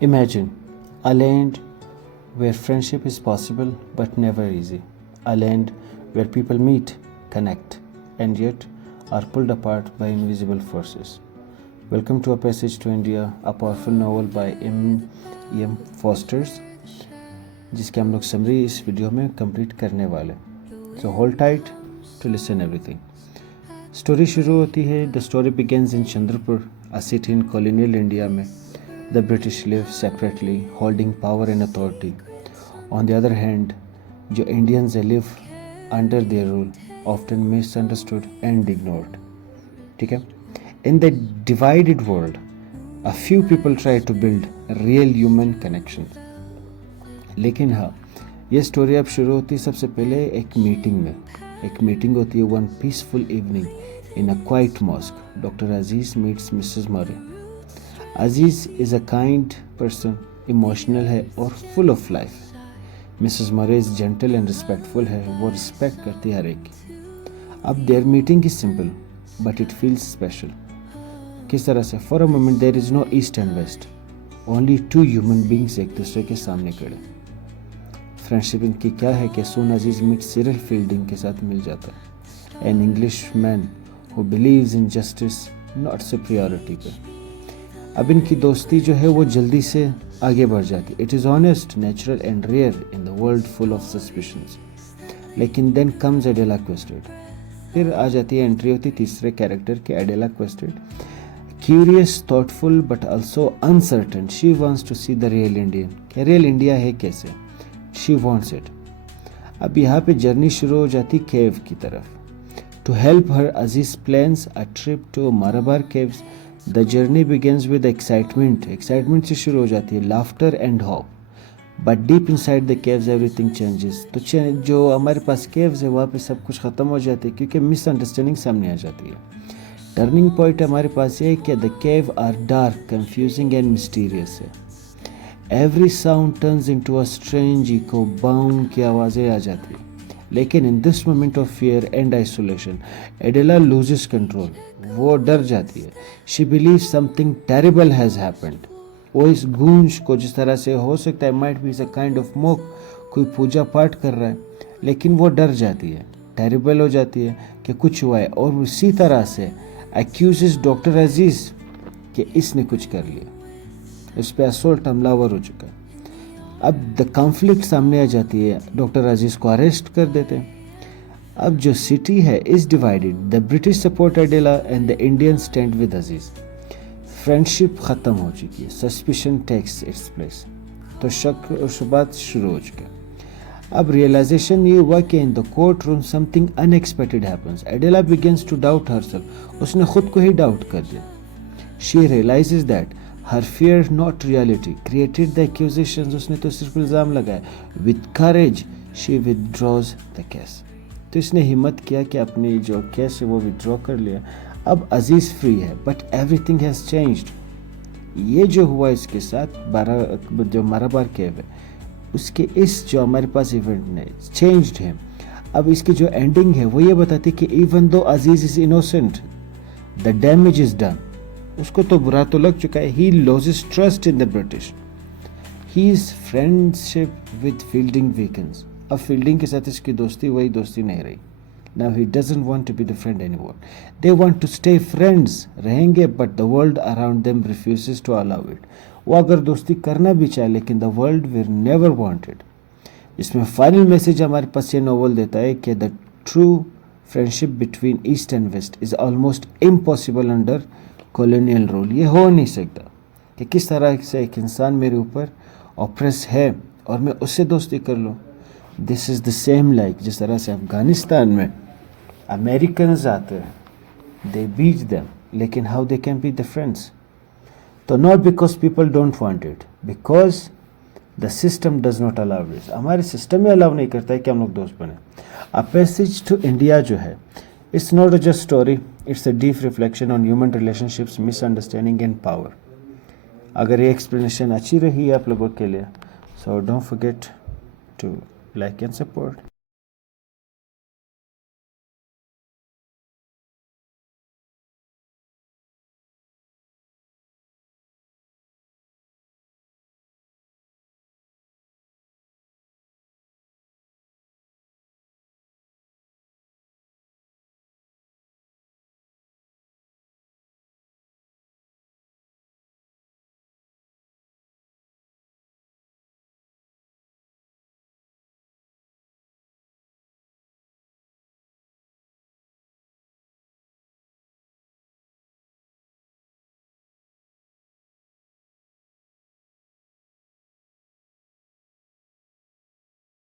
Imagine a land where friendship is possible but never easy, a land where people meet, connect, and yet are pulled apart by invisible forces. Welcome to A Passage to India, a powerful novel by M. Fosters, जिसके हम लोग summary इस video में complete करने वाले. So hold tight to listen everything. Story शुरू होती है. The story begins in Chandrapur, a city in colonial India में. The British live separately, holding power and authority. On the other hand, जो Indians live under their rule, often misunderstood and ignored. ठीक है? In the divided world, a few people try to build real human connections. लेकिन हाँ, ये story अब शुरू होती है सबसे पहले एक मीटिंग में. एक मीटिंग होती है one peaceful evening in a quiet mosque. Dr. Aziz meets Mrs. Murray. Aziz is a kind person, emotional है और full of life. Mrs Murray is gentle and respectful है, वो रिस्पेक्ट करती है हर एक की. अब their meeting is simple but it feels special. किस तरह से? For a moment there is no east and west, only two human beings एक दूसरे के सामने खड़े. फ्रेंडशिप इनकी क्या है कि सून अजीज़ मीट सिरिल फील्डिंग के साथ मिल जाता है, an English man who believes in justice not superiority पे. अब इनकी दोस्ती जो है वो जल्दी से आगे बढ़ जाती. It is honest, natural and rare in the world full of suspicions. लेकिन देन कम्स एडेला क्वेस्टेड. फिर आ जाती है, एंट्री होती तीसरे कैरेक्टर के, Adela Quested. Curious, thoughtful but also uncertain. She wants to see the real Indian. क्या real India है कैसे? She wants it. अब यहाँ पे जर्नी शुरू हो जाती केव की तरफ. To help her Aziz plans a trip to Marabar caves. The journey begins with excitement. Excitement से शुरू हो जाती है, laughter and hope. But deep inside the caves everything changes. तो जो हमारे पास केव्स है वहाँ पे सब कुछ ख़त्म हो जाती है क्योंकि मिसअंडरस्टैंडिंग सामने आ जाती है. टर्निंग पॉइंट हमारे पास ये है कि the cave are dark, confusing and mysterious है. Every sound turns into a strange echo, बाउंड की आवाज़ें आ जाती है. लेकिन in this moment of fear and isolation Adela loses control. वो डर जाती है. She believe something terrible has happened. वो इस गूंज को, जिस तरह से हो सकता है might be a kind of mock, कोई पूजा पाठ कर रहा है, लेकिन वो डर जाती है, टेरिबल हो जाती है कि कुछ हुआ है. और उसी तरह से एक्यूजेस डॉक्टर अजीज़ कि इसने कुछ कर लिया, उस पर असोल्ट, हमलावर हो चुका है. अब द कॉन्फ्लिक्ट सामने आ जाती है. डॉक्टर अजीज़ को अरेस्ट कर देते हैं. अब जो सिटी है is divided. The British support Adela and the Indian stand with Aziz. Friendship ख़त्म हो चुकी है. Suspicion takes its place. तो शक और शुबात शुरू हो चुका है. अब रियलाइजेशन ये हुआ कि in the court room something unexpected happens. Adela begins to doubt herself. उसने खुद को ही डाउट कर दिया. She realises that her fear not reality created the accusations. उसने तो सिर्फ इल्ज़ाम लगाया. With courage she withdraws the case. तो इसने हिम्मत किया कि अपनी जो केस है वो विदड्रॉ कर लिया. अब अजीज़ फ्री है बट एवरीथिंग हैज़ चेंज्ड. ये जो हुआ इसके साथ जो माराबार केव है उसके इस जो हमारे पास इवेंट ने चेंज्ड है. अब इसकी जो एंडिंग है वो ये बताती कि even though Aziz is innocent, the damage is done. उसको तो बुरा तो लग चुका है. He loses trust in the British. He is friendship with Fielding weakens. अब फील्डिंग के साथ इसकी दोस्ती वही दोस्ती नहीं रही. Now he doesn't want to be the friend anymore. They want to stay friends, रहेंगे, but the world around them refuses to allow it. वो अगर दोस्ती करना भी चाहे लेकिन the world will never want it. इसमें फाइनल मैसेज हमारे पास ये नॉवल देता है कि the true friendship between east and west is almost impossible under colonial rule. ये हो नहीं सकता कि किस तरह से एक इंसान मेरे ऊपर ऑप्रेस है और मैं उससे दोस्ती कर लूँ. This is the same like जिस तरह से अफ़गानिस्तान में अमेरिकन्स आते हैं, दे बीट देम, लेकिन how they can be the friends. तो not because people don't want it, because the system does not allow it. हमारे सिस्टम में अलाउ नहीं करता है कि हम लोग दोस्त बने. अ पैसेज टू इंडिया जो है, it's not just story, it's a deep reflection on human relationships, misunderstanding and power. अगर ये एक्सप्लेनेशन अच्छी रही है आप लोगों के लिए, so don't forget to like and support.